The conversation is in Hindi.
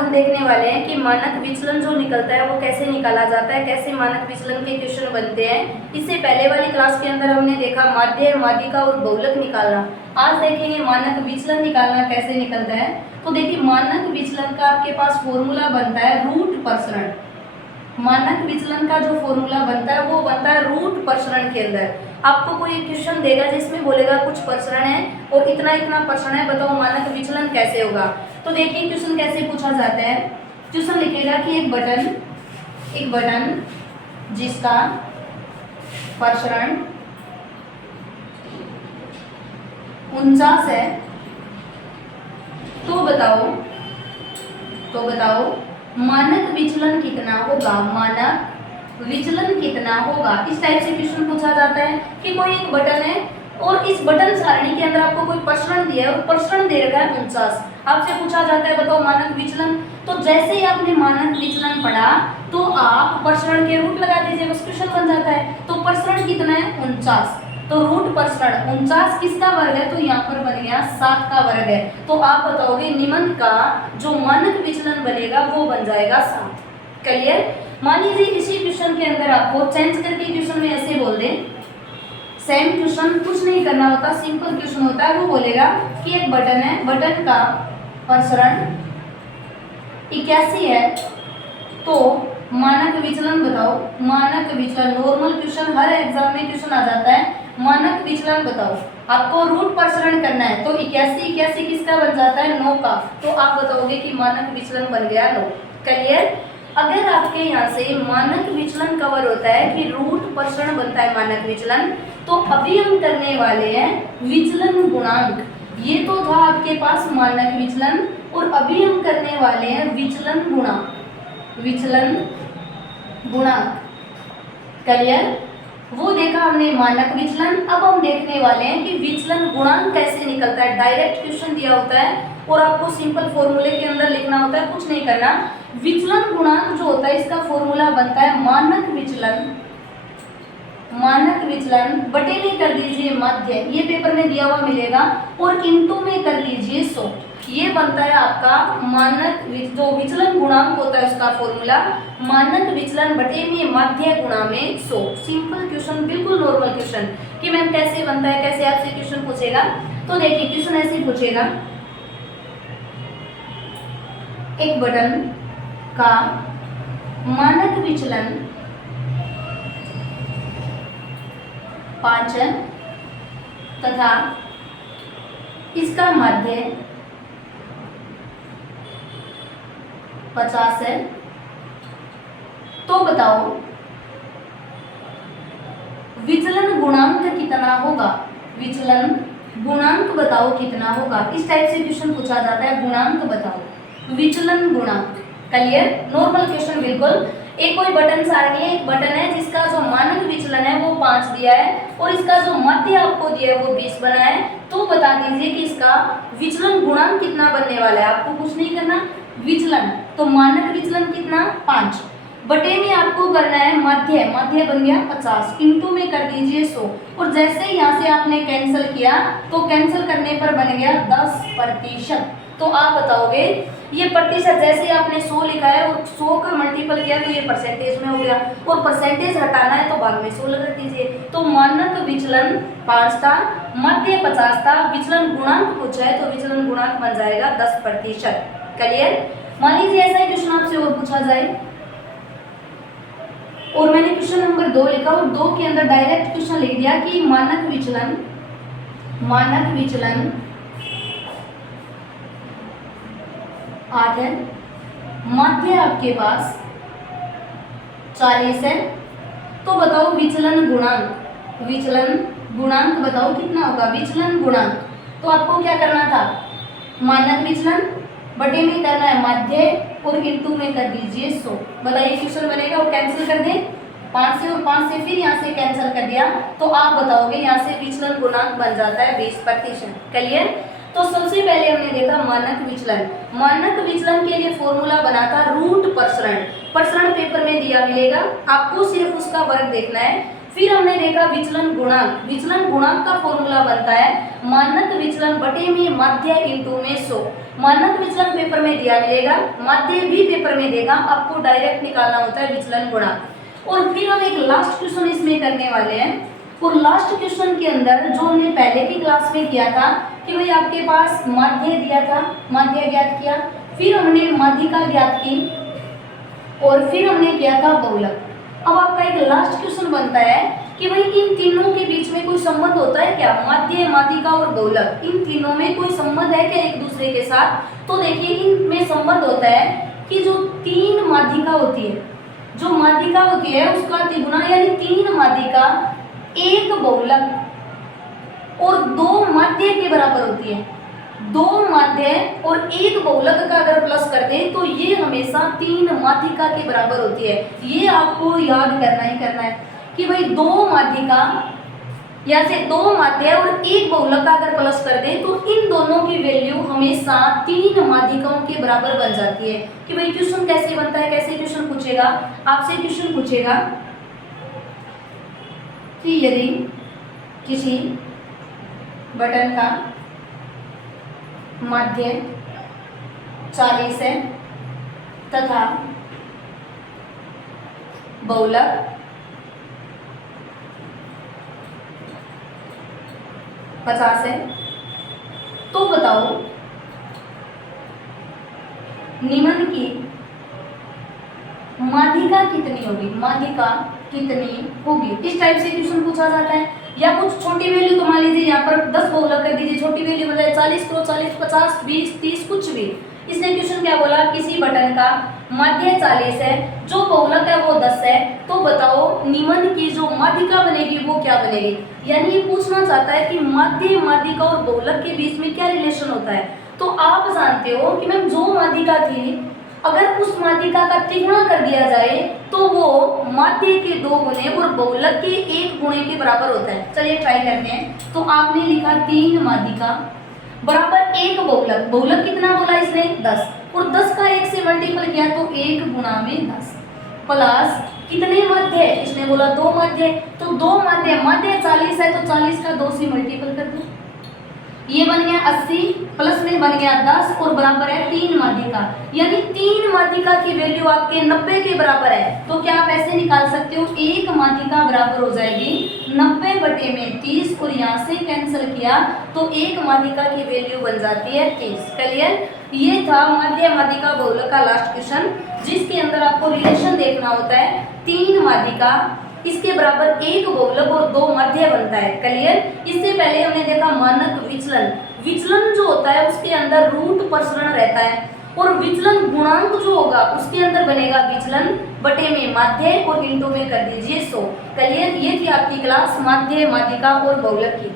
हम देखने वाले हैं कि मानक विचलन जो निकलता है वो कैसे निकाला जाता है, कैसे मानक विचलन के क्वेश्चन बनते हैं। इससे पहले वाली क्लास के अंदर हमने देखा माध्य, माध्यिका और बहुलक निकालना। आज देखेंगे मानक विचलन निकालना कैसे निकलता है। तो देखिए मानक विचलन का आपके पास फॉर्मूला बनता है रूट प्रसरण। मानक विचलन का जो फॉर्मूला बनता है वो बनता है रूट प्रसरण के अंदर। आपको कोई एक क्वेश्चन देगा जिसमें बोलेगा कुछ प्रसरण है और इतना इतना प्रसरण है, बताओ मानक विचलन कैसे होगा। तो देखिए क्वेश्चन कैसे पूछा जाता है। क्वेश्चन लिखेगा कि एक बटन जिसका प्रसरण 49 है, तो बताओ मानक विचलन कितना होगा। मानक विचलन कितना होगा, इस टाइप से क्वेश्चन पूछा जाता है कि कोई एक बटन है और इस बटन सारणी के अंदर आपको कोई प्रसरण दिया है और प्रसरण दे रखा है 49। आपसे पूछा जाता है बताओ मानक विचलन। तो जैसे ही आपने मानक विचलन पढ़ा तो आप प्रसरण के रूट लगा दीजिए, बस क्वेश्चन बन जाता है। तो प्रसरण कितना है 49, तो रूट प्रसरण 49 किसका वर्ग है, तो यहाँ पर बन गया 7 का वर्ग है। तो आप बताओगे निम्न का जो मानक विचलन बनेगा वो बन जाएगा 7। क्लियर। मान लीजिए इसी क्वेश्चन के अंदर आपको चेंज करके क्वेश्चन में ऐसे बोल दें, सेम क्वेश्चन, कुछ नहीं करना होता, सिंपल क्वेश्चन होता है। वो बोलेगा कि एक बटन है, बटन का प्रसरण 81 है, तो मानक विचलन बताओ। मानक विचलन नॉर्मल क्वेश्चन, हर एग्जाम में क्वेश्चन आ जाता है, मानक विचलन बताओ। आपको रूट प्रसरण करना है तो 81 किसका बन जाता है 9 का। तो आप बताओगे कि मानक विचलन बन गया 9। क्लियर। अगर आपके यहाँ से मानक विचलन कवर होता है कि रूट प्रसरण बनता है मानक विचलन, तो अभी हम करने वाले हैं विचलन गुणांक। ये तो था आपके पास मानक विचलन और अभी हम करने वाले हैं विचलन गुणांक। विचलन गुणांक। क्लियर। वो देखा हमने मानक विचलन, अब हम देखने वाले हैं कि विचलन गुणांक कैसे निकलता है। डायरेक्ट क्वेश्चन दिया होता है और आपको सिंपल फॉर्मूले के अंदर लिखना होता है, कुछ नहीं करना। विचलन गुणांक जो होता है इसका फॉर्मूला बनता है मानक विचलन बटे में कर दीजिए माध्य, ये पेपर में दिया हुआ मिलेगा, और इंटू में कर दीजिए 100। ये बनता है आपका मानक जो विचलन गुणांक होता है उसका फॉर्मूला मानक विचलन बटे में माध्य गुणा में 100। सिंपल क्वेश्चन, बिल्कुल नॉर्मल क्वेश्चन कि मैम कैसे बनता है, कैसे आपसे क्वेश्चन पूछेगा। तो देखिए क्वेश्चन ऐसे पूछेगा, एक बटन का मानक विचलन 5 है तथा इसका माध्य 50 है, तो बताओ विचलन गुणांक कितना होगा। विचलन गुणांक बताओ कितना होगा, इस टाइप से क्वेश्चन पूछा जाता है। गुणांक बताओ, विचलन गुणांक। क्लियर। नॉर्मल क्वेश्चन बिल्कुल। एक कोई बटन सारणी है, एक बटन है जिसका जो मानक विचलन है वो 5 दिया है और इसका जो माध्य आपको दिया है वो 20 बना है। तो बता दीजिए कि इसका विचलन गुणांक कितना बनने वाला है। आपको कुछ नहीं करना, विचलन तो मानक विचलन कितना 5 बटे में आपको करना है माध्य बन गया 50, इंटू में कर दीजिए 100। और जैसे ही यहाँ से आपने कैंसिल किया तो कैंसिल करने पर बन गया 10%। तो आप बताओगे ये प्रतिशत, जैसे आपने 100 लिखा है और 100 का मल्टीपल किया तो ये परसेंटेज में हो गया, और परसेंटेज हटाना है तो बाद में 100 लगा दीजिए। तो मानक विचलन 5 था, माध्य 50 था, विचलन गुणांक पूछा है तो विचलन गुणांक बन जाएगा 10%। क्लियर। मान लीजिए ऐसा ही क्वेश्चन आपसे और पूछा जाए, और मैंने क्वेश्चन नंबर 2 लिखा और 2 के अंदर डायरेक्ट क्वेश्चन लिख दिया कि मानक विचलन 8 है, माध्य आपके पास 40 है, तो बताओ विचलन गुणांक बताओ कितना होगा। विचलन गुणांक तो आपको क्या करना था, मानक विचलन बटे में करना है माध्य और इंटू में कर दीजिए 100। बताइए क्वेश्चन बनेगा और कैंसिल कर दें 5 से, और 5 से फिर यहाँ से कैंसिल कर दिया तो आप बताओगे यहाँ से विचलन गुणांक बन जाता है 20%। क्लियर। तो सबसे पहले हमने देखा मानक विचलन के लिए फॉर्मूला बना था रूट प्रसरण। प्रसरण पेपर में दिया मिलेगा, आपको सिर्फ उसका वर्ग देखना है। फिर हमने देखा विचलन गुणांक। विचलन गुणांक का फॉर्मूला बनता है मानक विचलन बटे में माध्य इंटू में 100। मानक विचलन पेपर में दिया मिलेगा, माध्य भी पेपर में देगा, आपको डायरेक्ट निकालना होता है विचलन गुणांक। और फिर हम एक लास्ट क्वेश्चन इसमें करने वाले हैं। और लास्ट क्वेश्चन के अंदर जो हमने पहले की क्लास में किया था कि भाई आपके पास माध्य दिया था, माध्य ज्ञात किया, फिर हमने माध्यिका ज्ञात की और फिर हमने किया था बहुलक। अब आपका एक लास्ट क्वेश्चन बनता है कि भाई इन तीनों के बीच में कोई संबंध होता है क्या? माध्य, माध्यिका और बहुलक, इन तीनों में कोई संबंध है क्या एक दूसरे के साथ? तो देखिए इनमें संबंध होता है कि जो 3 माध्यिका होती है, जो माध्यिका होती है उसका तिगुना यानी 3 माध्यिका 1 बहुलक और 2 माध्य के बराबर होती है। 2 माध्य और 1 बहुलक का अगर प्लस कर दें तो ये हमेशा 3 माध्यिका के बराबर होती है। ये आपको याद करना ही करना है कि भाई 2 माध्यिका या से 2 माध्य और 1 बहुलक का अगर प्लस कर दें तो इन दोनों की वैल्यू हमेशा 3 माध्यिकाओं के बराबर बन जाती है। कि भाई क्वेश्चन कैसे बनता है, कैसे क्वेश्चन पूछेगा, आपसे क्वेश्चन पूछेगा कि यदि किसी बटन का माध्य 40 है तथा बहुलक 50 है, तो बताओ निम्न की माध्यिका कितनी होगी? माध्यिका कितनी होगी? इस टाइप से क्वेश्चन पूछा जाता है। या कुछ छोटी वैल्यू तो मान लीजिए यहाँ पर 10 बहुलक कर दीजिए, छोटी वैल्यू बजाय 40 करो, 40, 50, 20, 30 कुछ भी। इसने क्वेश्चन क्या बोला? किसी बटन का माध्य 40 है, जो बहुलक है वो 10 है, तो बताओ निम्न की जो माध्यिका बनेगी वो क्या बनेगी? यानी ये पूछना चाहता है कि माध्य, माध्यिका और बहुलक के बीच में क्या रिलेशन होता है। तो आप जानते हो कि मैम जो माध्यिका थी अगर उस माध्यिका का तिगुना कर दिया जाए तो वो माध्य के 2 गुणे और बहुलक के 1 गुणे के बराबर होता है। चलिए ट्राई करते हैं। तो आपने लिखा 3 माध्यिका बराबर 1 बहुलक। बहुलक कितना बोला इसने? 10, और 10 का 1 से मल्टीपल किया तो 1 गुणा में 10 प्लस कितने माध्य? इसने बोला 2 माध्य, तो 2 माध्य, माध्य 40 है तो 40 का 2 से मल्टीपल कर दो, ये बन गया 80 प्लस में बन गया 10 और बराबर है 3 माध्यिका। यानी 3 माध्यिका की वैल्यू आपके 90 के बराबर है। तो क्या आप ऐसे निकाल सकते हो? 1 माध्यिका बराबर हो जाएगी 90 बटे में 30 और यहाँ से कैंसिल किया तो 1 माध्यिका की वैल्यू बन जाती है 30। क्लियर? ये था माध्य, माध्यिका, बहुलक का लास्ट क्वेश्चन, जिसके अंदर आपको रिलेशन देखना होता है 3 माध्यिका इसके बराबर 1 बहुलक और 2 माध्य बनता है। क्लियर? इससे पहले हमने देखा मानक विचलन। विचलन जो होता है उसके अंदर रूट प्रसरण रहता है और विचलन गुणांक जो होगा उसके अंदर बनेगा विचलन बटे में माध्य और इंटू में कर दीजिए 100। क्लियर? ये थी आपकी क्लास माध्य, माध्यिका और बहुलक की।